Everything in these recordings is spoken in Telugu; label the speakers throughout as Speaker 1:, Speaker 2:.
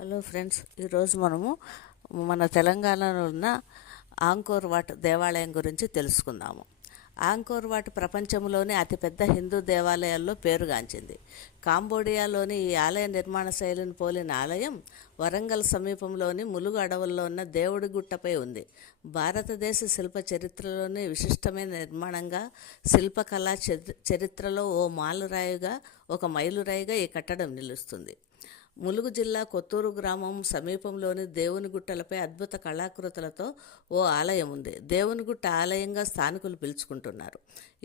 Speaker 1: హలో ఫ్రెండ్స్ ఈరోజు మనము మన తెలంగాణలో ఉన్న ఆంకోర్ వాట్ దేవాలయం గురించి తెలుసుకుందాము. ఆంకోర్ వాట్ ప్రపంచంలోని అతిపెద్ద హిందూ దేవాలయాల్లో పేరుగాంచింది. కాంబోడియాలోని ఈ ఆలయ నిర్మాణ శైలిని పోలిన ఆలయం వరంగల్ సమీపంలోని ములుగు అడవుల్లో ఉన్న దేవుడి గుట్టపై ఉంది. భారతదేశ శిల్ప చరిత్రలోని విశిష్టమైన నిర్మాణంగా శిల్పకళా చరి- చరిత్రలో ఓ మాలురాయిగా ఒక మైలురాయిగా ఈ కట్టడం నిలుస్తుంది. ములుగు జిల్లా కొత్తూరు గ్రామం సమీపంలోని దేవునిగుట్టలపై అద్భుత కళాకృతులతో ఓ ఆలయం ఉంది. దేవునిగుట్ట ఆలయంగా స్థానికులు పిలుచుకుంటున్నారు.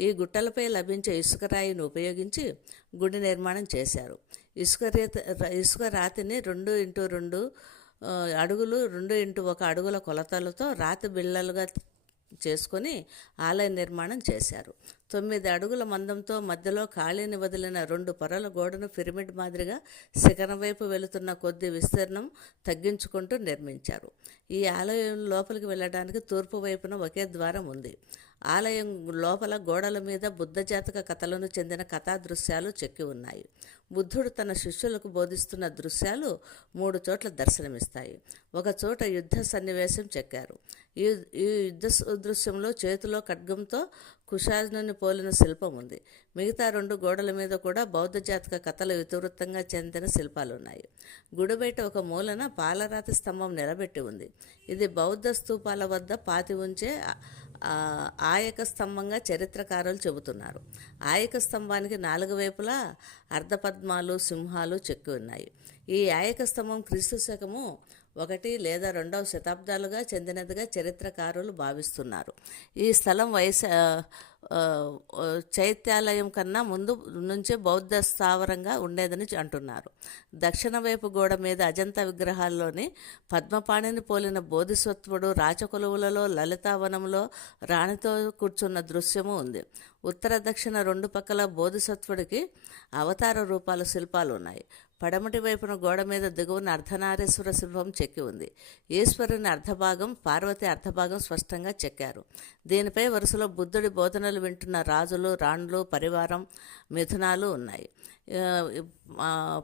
Speaker 1: ఈ గుట్టలపై లభించే ఇసుక రాయిని ఉపయోగించి గుడి నిర్మాణం చేశారు. ఇసుక రేత ఇసుక రాతిని రెండు ఇంటూ రెండు అడుగులు రెండు ఇంటూ ఒక అడుగుల కొలతలతో రాతి బిళ్ళలుగా చేసుకొని ఆలయ నిర్మాణం చేశారు. తొమ్మిది అడుగుల మందంతో మధ్యలో ఖాళీని వదిలిన రెండు పొరల గోడను పిరమిడ్ మాదిరిగా శిఖరం వైపు వెళుతున్న కొద్ది విస్తీర్ణం తగ్గించుకుంటూ నిర్మించారు. ఈ ఆలయం లోపలికి వెళ్ళడానికి తూర్పు వైపున ఒకే ద్వారం ఉంది. ఆలయం లోపల గోడల మీద బుద్ధ జాతక కథలను చెందిన కథా దృశ్యాలు చెక్కి ఉన్నాయి. బుద్ధుడు తన శిష్యులకు బోధిస్తున్న దృశ్యాలు మూడు చోట్ల దర్శనమిస్తాయి. ఒక చోట యుద్ధ సన్నివేశం చెక్కారు. ఈ ఈ యుద్ధ దృశ్యంలో చేతిలో ఖడ్గంతో కుషాజుని పోలిన శిల్పం ఉంది. మిగతా రెండు గోడల మీద కూడా బౌద్ధ జాతక కథలు ఇతివృత్తంగా చెందిన శిల్పాలు ఉన్నాయి గుడి బయట ఒక మూలన పాలరాతి స్తంభం నిలబెట్టి ఉంది. ఇది బౌద్ధ స్తూపాల వద్ద పాతి ఉంచే ఆయక స్తంభంగా చరిత్రకారులు చెబుతున్నారు. ఆయక స్తంభానికి నాలుగు వైపులా అర్ధపద్మాలు సింహాలు చెక్కి ఉన్నాయి. ఈ ఆయక స్తంభం క్రీస్తు శకము ఒకటి లేదా రెండవ శతాబ్దాలుగా చెందినదిగా చరిత్రకారులు భావిస్తున్నారు. ఈ స్థలం వైశ చైత్యాలయం కన్నా ముందు నుంచే బౌద్ధ స్థావరంగా ఉండేదని అంటున్నారు. దక్షిణ వైపు గోడ మీద అజంతా విగ్రహాల్లోని పద్మపాణిని పోలిన బోధిసత్వుడు రాచకొలువులలో లలితావనంలో రాణితో కూర్చున్న దృశ్యము ఉంది. ఉత్తర దక్షిణ రెండు పక్కల బోధిసత్వుడికి అవతార రూపాల శిల్పాలు ఉన్నాయి పడమటి వైపున గోడ మీద దిగువన అర్ధనారేశ్వర శిల్పం చెక్కి ఉంది. ఈశ్వరుని అర్ధభాగం పార్వతి అర్ధభాగం స్పష్టంగా చెక్కారు. దీనిపై వరుసలో బుద్ధుడి బోధనలు వింటున్న రాజులు రాణులు పరివారం మిథునాలు ఉన్నాయి.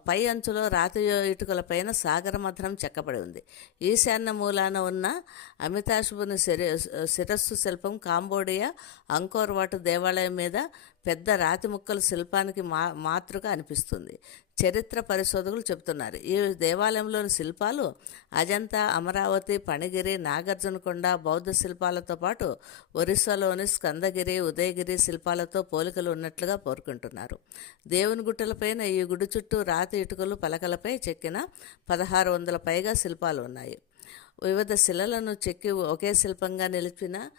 Speaker 1: పై అంచులో రాతి ఇటుకలపైన సాగర మథనం చెక్కబడి ఉంది. ఈశాన్య మూలాన ఉన్న అమితాశుభుని శిరస్సు శిల్పం కాంబోడియా అంకోర్ వాటు దేవాలయం మీద పెద్ద రాతి ముక్కల శిల్పానికి మా మాతృగా అనిపిస్తుంది. చరిత్ర పరిశోధకులు చెబుతున్నారు. ఈ దేవాలయంలోని శిల్పాలు అజంతా అమరావతి పణిగిరి నాగార్జునకొండ బౌద్ధ శిల్పాలతో పాటు ఒరిస్సాలోని స్కందగిరి ఉదయగిరి శిల్పాలతో పోలికలు ఉన్నట్లుగా కోరుకుంటున్నారు దేవుని పైన ఈ గుడి చుట్టూ రాతి ఇటుకలు పలకలపై చెక్కిన పదహారు వందల పైగా శిల్పాలు ఉన్నాయి. వివిధ శిలలను చెక్కి ఒకే శిల్పంగా నిలిపిన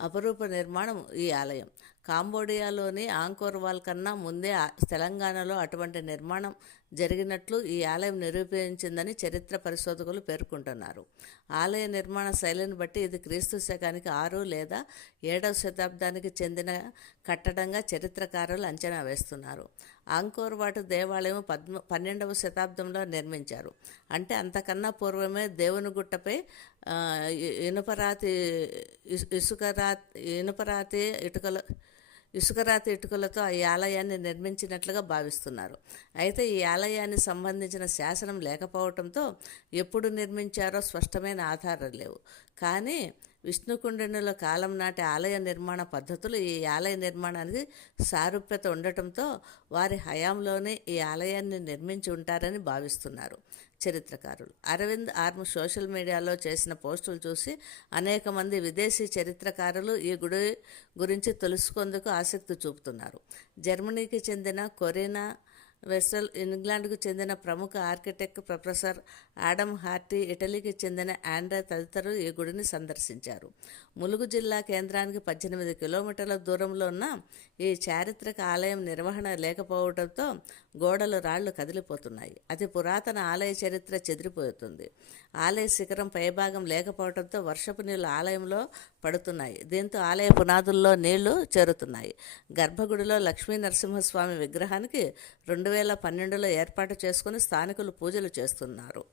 Speaker 1: అపరూప నిర్మాణం ఈ ఆలయం. కాంబోడియాలోని ఆంకోర్వాల్ కన్నా ముందే తెలంగాణలో అటువంటి నిర్మాణం జరిగినట్లు ఈ ఆలయం నిరూపించిందని చరిత్ర పరిశోధకులు పేర్కొంటున్నారు. ఆలయ నిర్మాణ శైలిని బట్టి ఇది క్రీస్తు శకానికి ఆరు లేదా ఏడవ శతాబ్దానికి చెందిన కట్టడంగా చరిత్రకారులు అంచనా వేస్తున్నారు. ఆంకోర్ వాటు దేవాలయం పద్మ పన్నెండవ శతాబ్దంలో నిర్మించారు. అంటే అంతకన్నా పూర్వమే దేవునిగుట్టపై ఆ, ఇనుపరాతి ఇసు- ఇసుకరాతి ఇనుపరాతి ఇటుకల ఇసుకరాతి ఇటుకలతో ఈ ఆలయాన్ని నిర్మించినట్లుగా భావిస్తున్నారు. అయితే ఈ ఆలయాన్ని సంబంధించిన శాసనం లేకపోవడంతో ఎప్పుడు నిర్మించారో స్పష్టమైన ఆధారాలు లేవు. కానీ విష్ణుకుండినుల కాలం నాటి ఆలయ నిర్మాణ పద్ధతులు ఈ ఆలయ నిర్మాణానికి సారూప్యత ఉండటంతో వారి హయాంలోనే ఈ ఆలయాన్ని నిర్మించి ఉంటారని భావిస్తున్నారు చరిత్రకారులు. అరవింద్ ఆర్మ్ సోషల్ మీడియాలో చేసిన పోస్టులు చూసి అనేక మంది విదేశీ చరిత్రకారులు ఈ గుడి గురించి తెలుసుకుందుకు ఆసక్తి చూపుతున్నారు. జర్మనీకి చెందిన కొరీనా వెస్టల్ ఇంగ్లాండ్కు చెందిన ప్రముఖ ఆర్కిటెక్ట్ ప్రొఫెసర్ ఆడమ్ హార్టీ ఇటలీకి చెందిన ఆండ్రా తదితరులు ఈ గుడిని సందర్శించారు. ములుగు జిల్లా కేంద్రానికి పద్దెనిమిది కిలోమీటర్ల దూరంలో ఉన్న ఈ చారిత్రక ఆలయం నిర్వహణ లేకపోవడంతో గోడలు రాళ్ళు కదిలిపోతున్నాయి. అతి పురాతన ఆలయ చరిత్ర చెదిరిపోతుంది. ఆలయ శిఖరం పైభాగం లేకపోవడంతో వర్షపు నీళ్ళు ఆలయంలో పడుతున్నాయి. దీంతో ఆలయ పునాదుల్లో నీళ్ళు చేరుతున్నాయి. గర్భగుడిలో లక్ష్మీ నరసింహస్వామి విగ్రహానికి రెండు వేల పన్నెండులో ఏర్పాటు చేసుకుని స్థానికులు పూజలు చేస్తున్నారు.